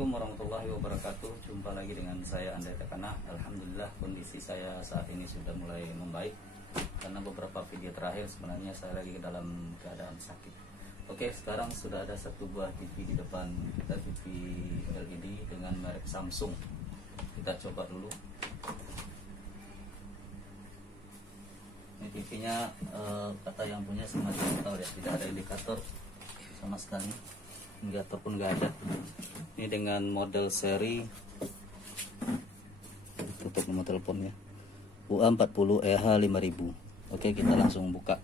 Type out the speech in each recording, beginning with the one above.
Assalamualaikum warahmatullahi wabarakatuh. Jumpa lagi dengan saya Andai Tekana. Alhamdulillah kondisi saya saat ini sudah mulai membaik, karena beberapa video terakhir sebenarnya saya lagi dalam keadaan sakit. Oke, sekarang sudah ada satu buah TV di depan kita, TV LED dengan merek Samsung. Kita coba dulu. Ini TV-nya kata yang punya sengaja tahu ya, tidak ada indikator sama sekali. Indikator pun nggak ada. Ini dengan model seri, tutup nomor teleponnya, UA40 EH5000. Oke, kita langsung buka.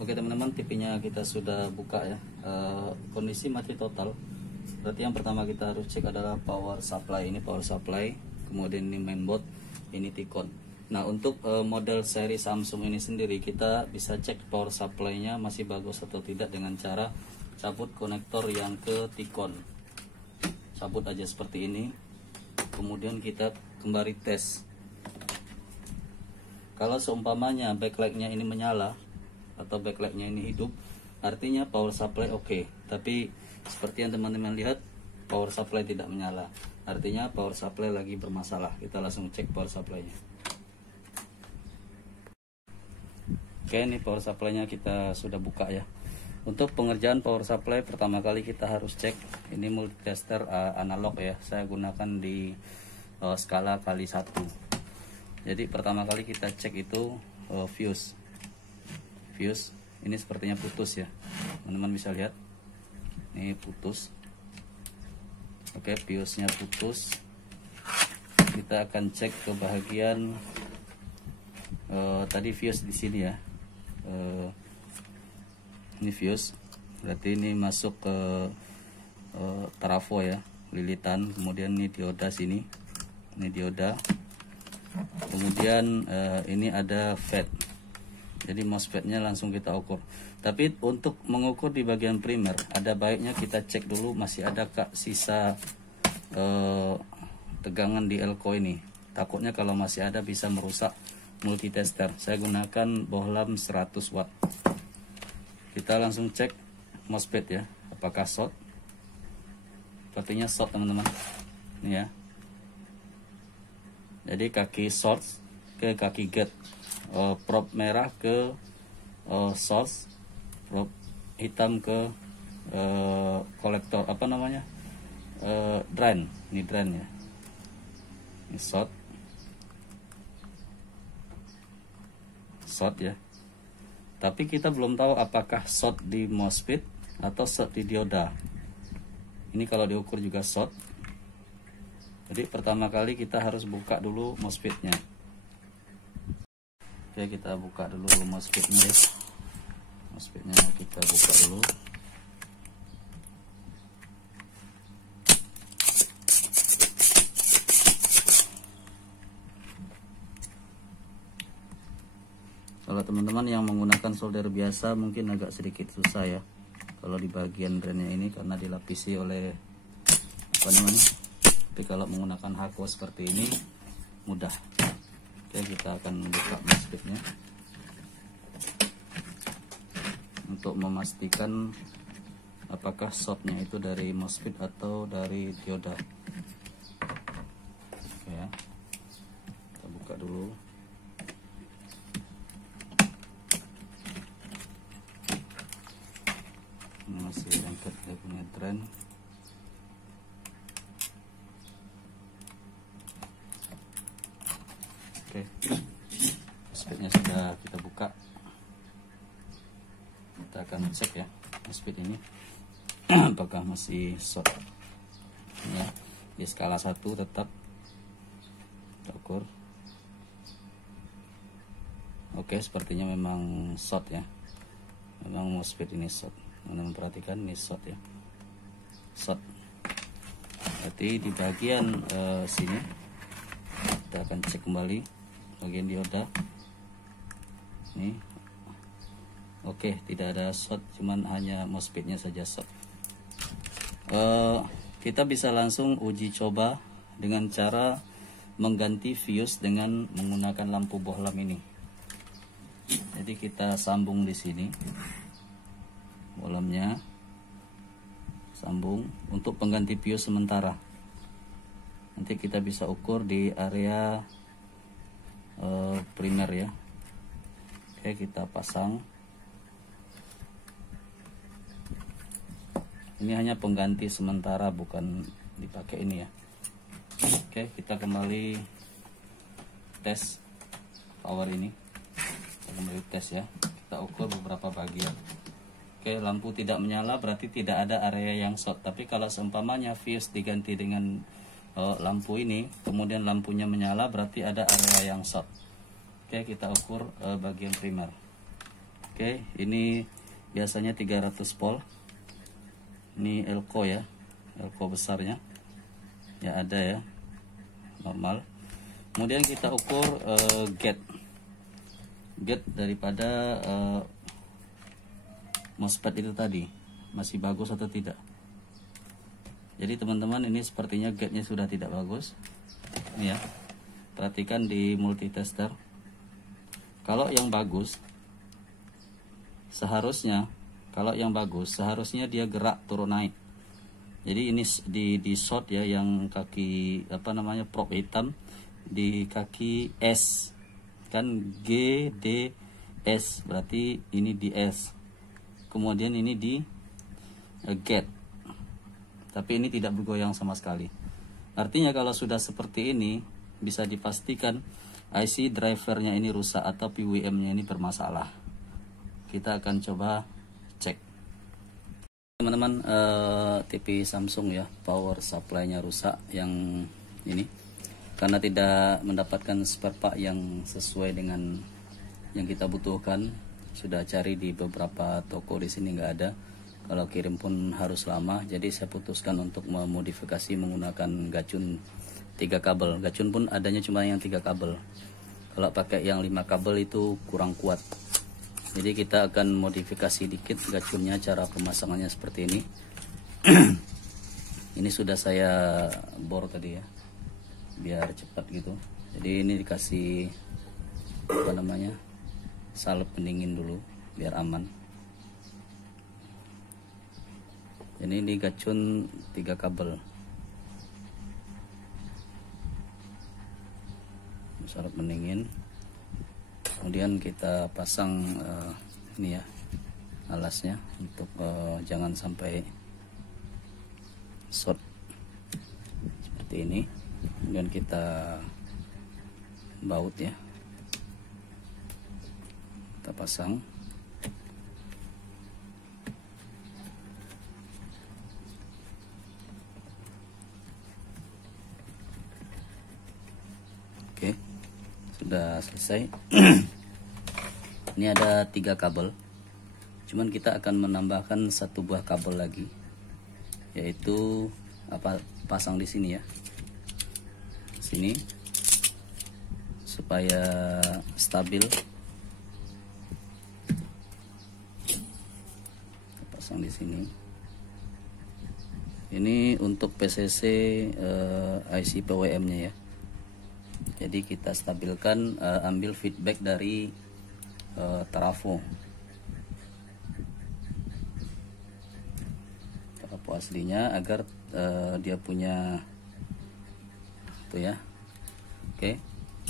Oke teman-teman, TV-nya kita sudah buka ya. Kondisi mati total. Berarti yang pertama kita harus cek adalah power supply. Ini power supply, kemudian ini mainboard, ini T-con. Nah, untuk model seri Samsung ini sendiri kita bisa cek power supply-nya masih bagus atau tidak dengan cara cabut konektor yang ke T-con. Cabut aja seperti ini. Kemudian kita kembali tes. Kalau seumpamanya backlight-nya ini menyala atau backlight-nya ini hidup, artinya power supply oke. Tapi seperti yang teman-teman lihat, power supply tidak menyala, artinya power supply lagi bermasalah. Kita langsung cek power supply-nya. Oke, ini power supply-nya kita sudah buka ya. Untuk pengerjaan power supply, pertama kali kita harus cek. Ini multitester analog ya, saya gunakan di skala kali 1. Jadi pertama kali kita cek itu fuse. Ini sepertinya putus ya, teman-teman bisa lihat ini putus. Oke, fuse-nya putus. Kita akan cek ke bagian tadi fuse di sini ya. Ini fuse, berarti ini masuk ke trafo ya, lilitan. Kemudian ini dioda sini, ini dioda. Kemudian ini ada FET. Jadi MOSFET-nya langsung kita ukur. Tapi untuk mengukur di bagian primer, ada baiknya kita cek dulu masih ada sisa tegangan di elko ini. Takutnya kalau masih ada bisa merusak multitester. Saya gunakan bohlam 100 watt. Kita langsung cek MOSFET ya, apakah short. Sepertinya short teman-teman. Ini ya. Jadi kaki short ke kaki gate. Probe merah ke source, probe hitam ke kolektor apa namanya, drain. Ini drain ya, ini short ya. Tapi kita belum tahu apakah short di MOSFET atau short di dioda. Ini kalau diukur juga short. Jadi pertama kali kita harus buka dulu MOSFET-nya. Oke, kita buka dulu MOSFET-nya ya. MOSFET-nya kita buka dulu. Kalau teman-teman yang menggunakan solder biasa mungkin agak sedikit susah ya, kalau di bagian drainnya ini karena dilapisi oleh apa namanya. Tapi kalau menggunakan hako seperti ini mudah. Oke, kita akan buka MOSFET-nya untuk memastikan apakah shortnya itu dari MOSFET atau dari dioda. Oke ya, kita buka dulu. Ini masih lengket, dia punya drain. Oke, MOSFET-nya sudah kita buka. Kita akan cek ya MOSFET ini apakah masih short ya. Di skala 1 tetap kita ukur. Oke, sepertinya memang short ya, memang MOSFET ini short. Teman-teman perhatikan, ini short ya, short. Berarti di bagian sini kita akan cek kembali bagian dioda. Nih, oke, tidak ada short, cuman hanya MOSFET-nya saja short. Kita bisa langsung uji coba dengan cara mengganti fuse dengan menggunakan lampu bohlam ini. Jadi kita sambung di sini bohlamnya, sambung untuk pengganti fuse sementara. Nanti kita bisa ukur di area primer ya. Oke, kita pasang. Ini hanya pengganti sementara, bukan dipakai ini ya. Oke, kita kembali tes power ini. Kita kembali tes ya. Kita ukur beberapa bagian. Oke, lampu tidak menyala berarti tidak ada area yang short. Tapi kalau seumpamanya fuse diganti dengan lampu ini, kemudian lampunya menyala, berarti ada area yang short. Oke, kita ukur bagian primer. Oke, ini biasanya 300 volt. Ini elko ya, elko besarnya ya, ada ya, normal. Kemudian kita ukur gate daripada MOSFET itu tadi, masih bagus atau tidak. Jadi teman-teman, ini sepertinya gate-nya sudah tidak bagus. Ini ya, perhatikan di multitester. Kalau yang bagus, seharusnya dia gerak turun naik. Jadi ini di short ya, yang kaki prop hitam di kaki S kan, G D S, berarti ini di S, kemudian ini di gate, tapi ini tidak bergoyang sama sekali. Artinya kalau sudah seperti ini, bisa dipastikan IC drivernya ini rusak atau PWM nya ini bermasalah. Kita akan coba cek. Teman-teman, TV Samsung ya, power supply-nya rusak yang ini karena tidak mendapatkan spare part yang sesuai dengan yang kita butuhkan. Sudah cari di beberapa toko, di sini nggak ada. Kalau kirim pun harus lama. Jadi saya putuskan untuk memodifikasi menggunakan gacun 3 kabel. Gacun pun adanya cuma yang 3 kabel. Kalau pakai yang 5 kabel itu kurang kuat. Jadi kita akan modifikasi dikit gacunnya, cara pemasangannya seperti ini. Ini sudah saya bor tadi ya, biar cepat gitu. Jadi ini dikasih salep pendingin dulu biar aman. Ini di gacun 3 kabel, salep pendingin. Kemudian kita pasang ini ya, alasnya untuk jangan sampai short seperti ini. Kemudian kita baut ya, kita pasang. Oke, sudah selesai. Ini ada 3 kabel, cuman kita akan menambahkan 1 buah kabel lagi, yaitu pasang di sini ya, sini, supaya stabil. Pasang di sini. Ini untuk PCC IC PWM nya ya. Jadi kita stabilkan, ambil feedback dari trafo aslinya agar dia punya itu ya. Oke,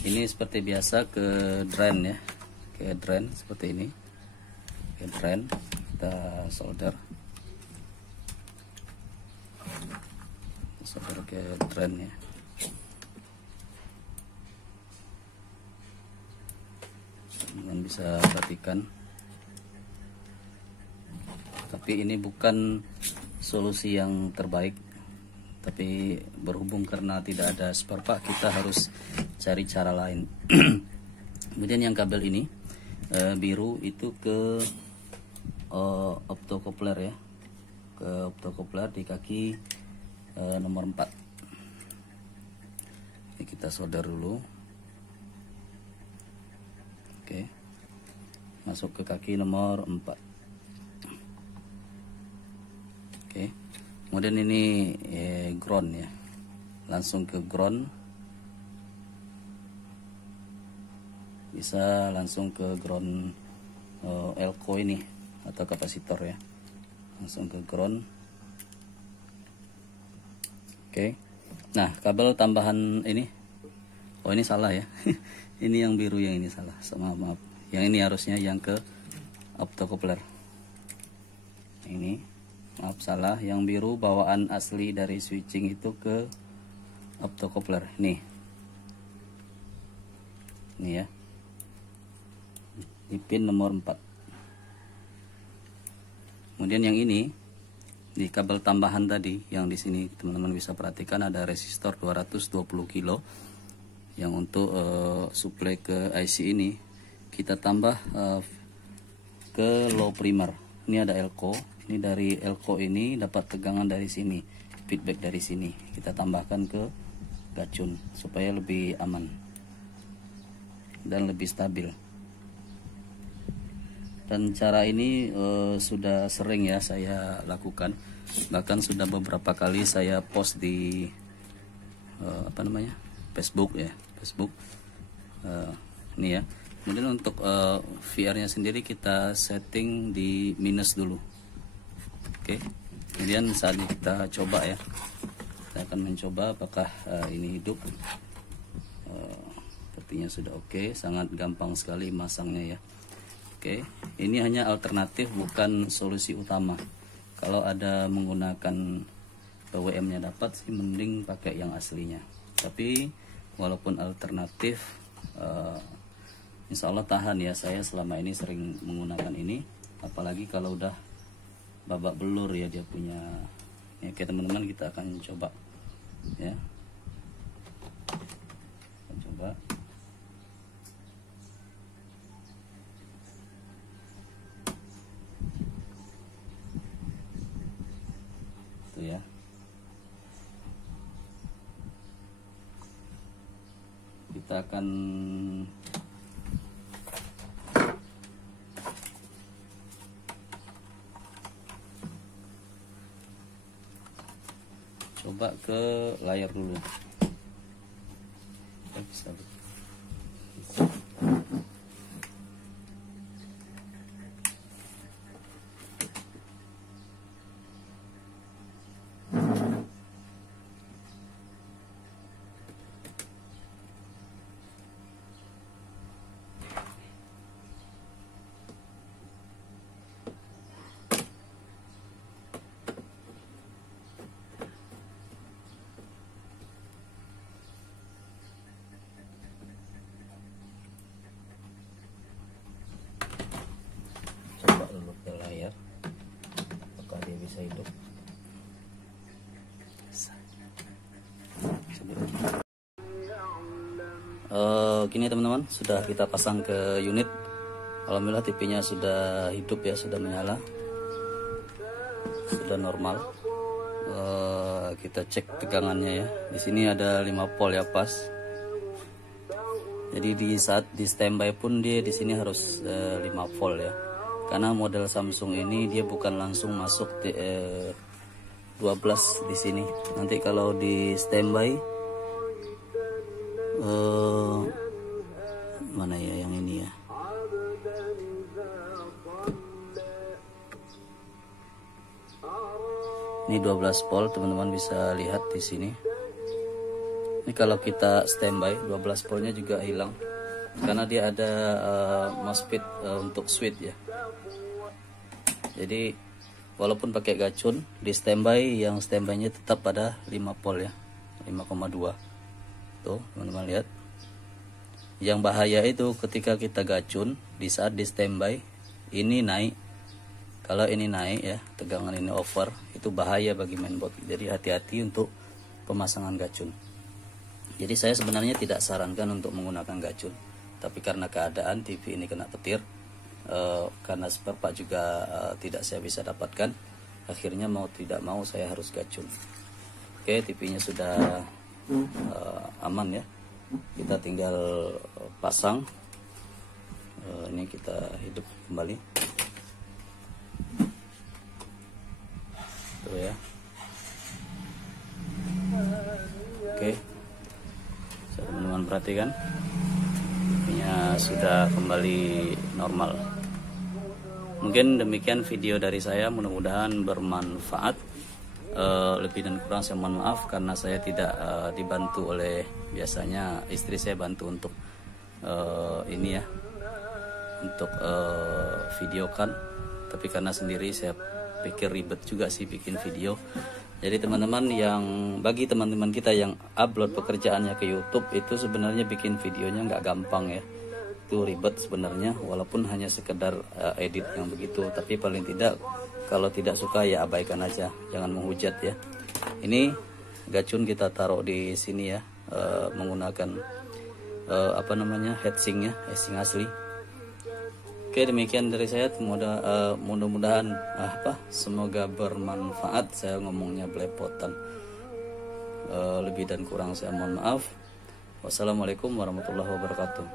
ini seperti biasa ke drain ya, ke drain seperti ini, ke drain kita solder ke drain ya. Teman bisa perhatikan, tapi ini bukan solusi yang terbaik, tapi berhubung karena tidak ada spare part, kita harus cari cara lain. Kemudian yang kabel ini biru itu ke optocoupler ya, ke optocoupler di kaki nomor 4. Ini kita solder dulu Oke, masuk ke kaki nomor 4. Oke, kemudian ini ground ya, langsung ke ground, bisa langsung ke ground elko ini atau kapasitor ya, langsung ke ground. Oke, nah kabel tambahan ini, oh ini salah ya. Ini yang biru, yang ini salah, maaf, yang ini harusnya yang ke optocoupler. Ini maaf salah, yang biru bawaan asli dari switching itu ke optocoupler. Nih ya, di pin nomor 4. Kemudian yang ini di kabel tambahan tadi, yang di sini teman-teman bisa perhatikan ada resistor 220 kilo yang untuk suplai ke IC ini. Kita tambah ke low primer. Ini ada elko, ini dari elko ini dapat tegangan dari sini, feedback dari sini, kita tambahkan ke gacun supaya lebih aman dan lebih stabil. Dan cara ini sudah sering ya saya lakukan, bahkan sudah beberapa kali saya post di Facebook ya, Facebook. Ini ya. Kemudian untuk VR-nya sendiri kita setting di minus dulu. Oke. Kemudian saat kita coba ya, kita akan mencoba apakah ini hidup. Sepertinya sudah oke, sangat gampang sekali masangnya ya. Oke, ini hanya alternatif, bukan solusi utama. Kalau ada menggunakan PWM-nya dapat sih, mending pakai yang aslinya. Tapi walaupun alternatif, insya Allah tahan ya. Saya selama ini sering menggunakan ini, apalagi kalau udah babak belur ya dia punya. Ya, oke teman-teman, kita akan coba ya. Kita coba. Ya, kita akan coba ke layar dulu. Bisa. Coba dulu ke layar, apakah dia bisa hidup. Gini teman-teman, sudah kita pasang ke unit. Alhamdulillah TV-nya sudah hidup ya, sudah menyala, sudah normal. Kita cek tegangannya ya. Di sini ada 5 volt ya, pas. Jadi di saat di standby pun dia di sini harus 5 volt ya. Karena model Samsung ini dia bukan langsung masuk di 12 di sini. Nanti kalau di standby mana ya yang ini ya, ini 12 volt teman-teman bisa lihat di sini. Ini kalau kita standby 12 voltnya juga hilang karena dia ada MOSFET untuk switch ya. Jadi walaupun pakai gacun di standby, yang standby-nya tetap pada 5 volt ya, 5,2. Tuh teman-teman lihat. Yang bahaya itu ketika kita gacun di saat di standby ini naik. Kalau ini naik ya, tegangan ini over, itu bahaya bagi mainboard. Jadi hati-hati untuk pemasangan gacun. Jadi saya sebenarnya tidak sarankan untuk menggunakan gacun, tapi karena keadaan TV ini kena petir, karena spare part juga tidak saya bisa dapatkan, akhirnya mau tidak mau saya harus gacun. Oke, TV-nya sudah aman ya. Kita tinggal pasang Ini kita hidup kembali tuh ya. Oke, teman-teman perhatikan, ini sudah kembali normal. Mungkin demikian video dari saya, mudah-mudahan bermanfaat. Lebih dan kurang saya mohon maaf karena saya tidak dibantu oleh, biasanya istri saya bantu untuk ini ya, untuk videokan, tapi karena sendiri saya pikir ribet juga sih bikin video. Jadi teman-teman, bagi teman-teman kita yang upload pekerjaannya ke YouTube, itu sebenarnya bikin videonya nggak gampang ya, itu ribet sebenarnya, walaupun hanya sekedar edit yang begitu. Tapi paling tidak, kalau tidak suka ya abaikan aja, jangan menghujat ya. Ini gacun kita taruh di sini ya, menggunakan apa namanya, heatsink ya, heatsink asli. Oke, demikian dari saya. Mudah-mudahan semoga bermanfaat. Saya ngomongnya belepotan, lebih dan kurang saya mohon maaf. Wassalamualaikum warahmatullahi wabarakatuh.